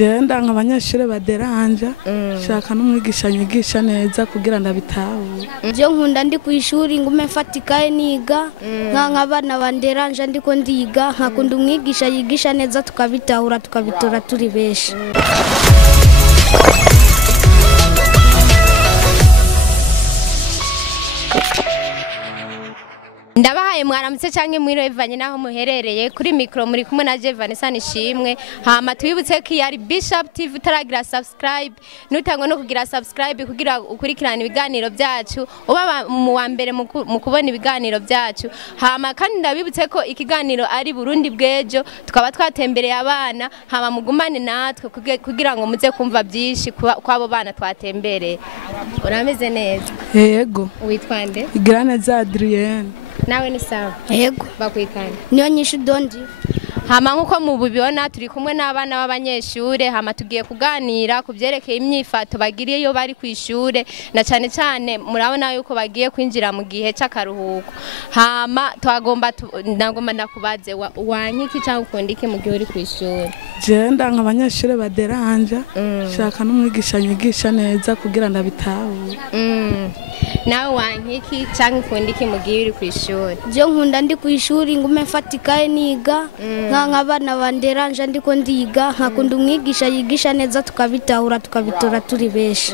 Jenda nk'abanyeshure baderanja shaka n'umwigisha nyigisha neza kugira ndabitahure. Je nkunda ndi kw'ishuri ngume mfatikaye niga nk'abana banderanja ndiko ndiga nkakunda umwigisha yigisha neza tukabitahura tukabitora turi benshi. Ndabahaye mwaramutse canke mwiriwe bivanye naho muherereye kuri micro muri kumwe na Vanessa Nishimwe. Hama twibutse ko yari Bishop TV utaragira subscribe nutangwe no kugira subscribe kugira ukurikirana ibiganiro byacu uba mu wa mbere mu kubona ibiganiro byacu. Hama kandi ndabibutse ko ikiganiro ari Burundi bwejo tukaba twatembereye abana hama mugumane natwe kugira ngo muze kumva byinshi kwabo bana twatembereye. Urameze neza? Yego. Witwande? Igiraneza Adrienne. Nawe ni sawa? Yego. Bakwikanye? Niyo nyishu dondi. Hama nkuko mubibona turi kumwe n'abana b'abanyeshure hama tugiye kuganira kuvyerekeye imyifato bagiriye iyo bari kw-ishure na cane cane murabona yuko bagiye kwinjira mu gihe c'akaruhuko. Hama twagomba ndagomba nakubaze wanyiki cyangwa ukunda iki mu gihe uri kw-ishure? Jenda nk'abanyeshure baderanja shaka n'umwigisha nyigisha neza kugira ndabitahure. Nawe wanyiki cyangwa ukunda iki mu gihe uri kw-ishure? Je nkunda ndi kw'ishuri ngume mfatikaye niga nk'abana banderanja ndiko ndiga nkakunda umwigisha yigisha neza tukabitahura tukabitora turi benshi.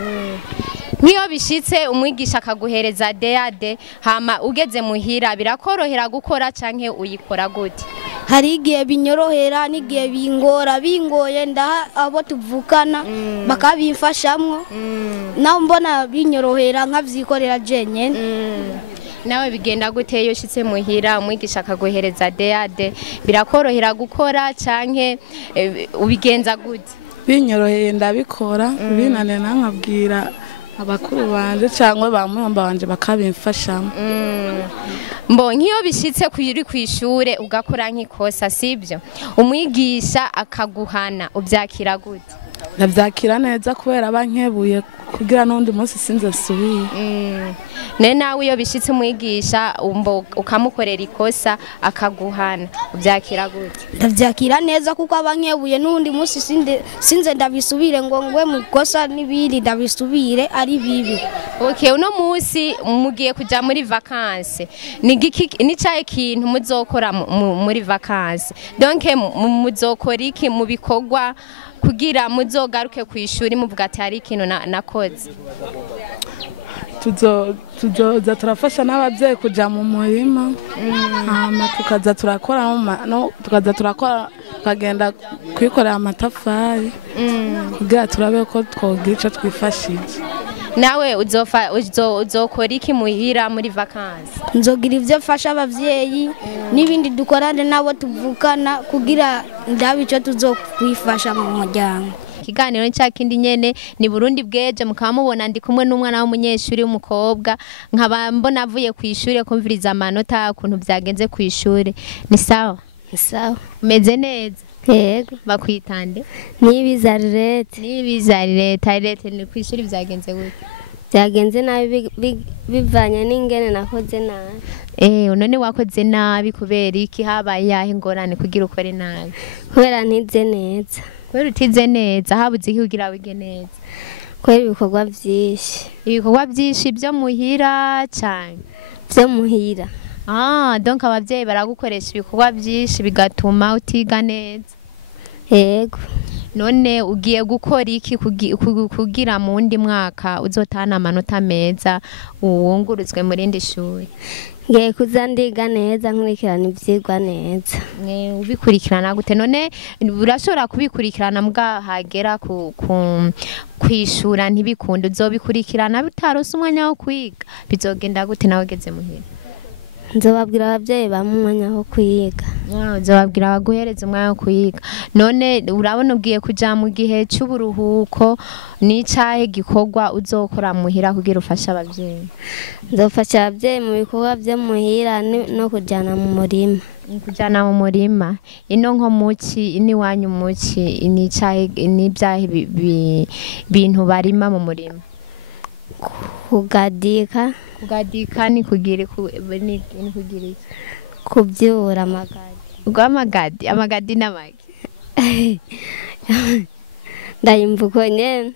Niyo bishitse umwigisha akaguhereza DAD hama ugeze muhira birakorohera gukora canke uyikora gute? Hari igihe binyorohera n'igihe bingoye ndaha abo tuvukana bakabimfashamwo naho mbona binyorohera nkavyikorera jenyene. Nawe bigenda gute iyo ushitse muhira umwigisha akaguhereza DAD birakorohera gukora canke ubigenza gute? Binyoroheye ndabikora binane nankabwira abakuru banje cyangwa bamuyomba banje bakabimfashamo. Mbo nkiyo bishitse kuri kw'ishure ugakora nk'ikosa sibyo umwigisha akaguhana ubyakira gute? Ndavyakira neza kubera bankebuye kugira n'undi munsi sinze subira. Nawe iyo bishitse umwigisha ukamukorera ikosa akaguhana ubyakira gute? Ndavyakira neza kuko abankebuye n'undi munsi sinze ndabisubire ngo ngwe mu kosa n'ibiri ndabisubire ari bibi. Okay, uno munsi mugiye kuja muri vacances ni cyahe kintu muzokora muri vacances? Donc muzokora iki mu bikorwa kugira muzogaruke kw'ishuri muvuga ati hari ikintu nakoze? Tuzoza turafasha n'abavyeyi kuja mu murima hama tukaza turakora tukagenda kwikorera amatafari kugira turabe ko twogira ico twifashije. Nawe uzokora iki muhira muri vacances? Nzogira ivyo fasha abavyeyi n'ibindi dukorane nabo tuvukana kugira ndabe ico tuzokwifasha mu muryango. Ikiganiro cyakindi nyene ni Burundi bwejo mukaba mubona ndi kumwe n'umwana w'umunyeshuri w'umukobwa nkaba mbona avuye kw'ishure kumviriza amanota ukuntu byagenze kw'ishure. Ni sawa? Sawa. Meze neza? Yego. Bakwitande? Nibizarete. Nibizarete ni kw'ishure byagenze gute? Byagenze nabi bivanye n'ingene nakoze nabi. None wakoze nabi kubera iki habaye yahe ingorane kugira ukore nabi? Kubera ntize neza. Kubera utize neza habuze iki kugira wige neza? Kubera ibikorwa byinshi. Ibikorwa byinshi byo muhira cyane? Byo muhira. Donc abavyeyi baragukoresha ibikorwa byinshi bigatuma utiga neza. Yego. None ugiye gukora iki kugira mu wundi mwaka uzotana amanota meza uwunguruzwe muri indi shuri? Ngiye kuza ndiga neza nkurikirana ivyirwa neza. Ubikurikirana gute? None urashobora kubikurikirana mbwa hagera kwishura ntibikunde uzobikurikirana bitarose umwanya wo kwiga bizogenda gute nawe ugeze muhira? Nzobabwira abavyeyi bamwe umwanya wo kwiga. Nzobabwira baguhereza umwanya wo kwiga. None urabona ugiye kuja mu gihe c'uburuhuko ni cyahe gikorwa uzokora muhira kugira ufasha abavyeyi? Nzofasha abavyeyi mu bikorwa byo muhira no kujana mu murima. Kujana mu murima ino nko muci ini wanyu muci ni cyahe ni byahe bintu barima mu murima? Kugadika ni kugira kubyura amagadi. Amagadi n'amagi. ndayimvuko nyene.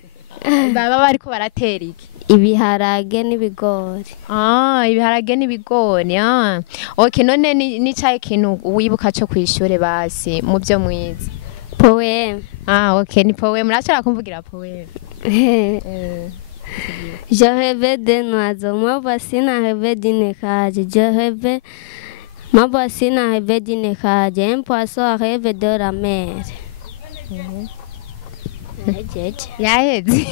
baba bariko baratera iki? Ibiharage n'ibigori. Ibiharage n'ibigori. Okay, none ni cyaye kintu wibuka cyo kwishure basi mu byo mwiza? Poem. Okay, ni poem. Murashaka kumvugira poem? Je rêvais des oiseaux, moi voici n'arrivée d'une cage. Je rêvais, moi voici n'arrivée d'une cage. Un poisson arrive de la mer. Yaheze.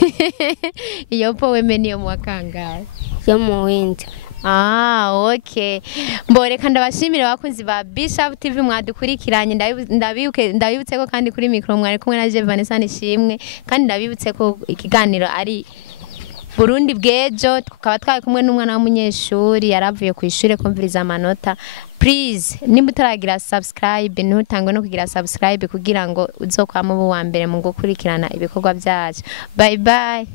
Iyo poem niyo mwakangaye? Yo mu windi. Okay. Mboreka ndabashimire bakunzi ba Bishop TV mwadukurikiranye, ndabibutse ko kandi kuri micro mwari kumwe na Vanessa Nishimwe, kandi ndabibutse ko ikiganiro ari Burundi bwejo, tukaba twari kumwe n'umwana w'umunyeshuri yaravuye ku ishure kumviriza amanota. Please nimba utaragira subscribe ntutangwe no kugira subscribe kugira ngo uzokwama mu wa mbere mu gukurikirana ibikorwa byacu. Bye bye.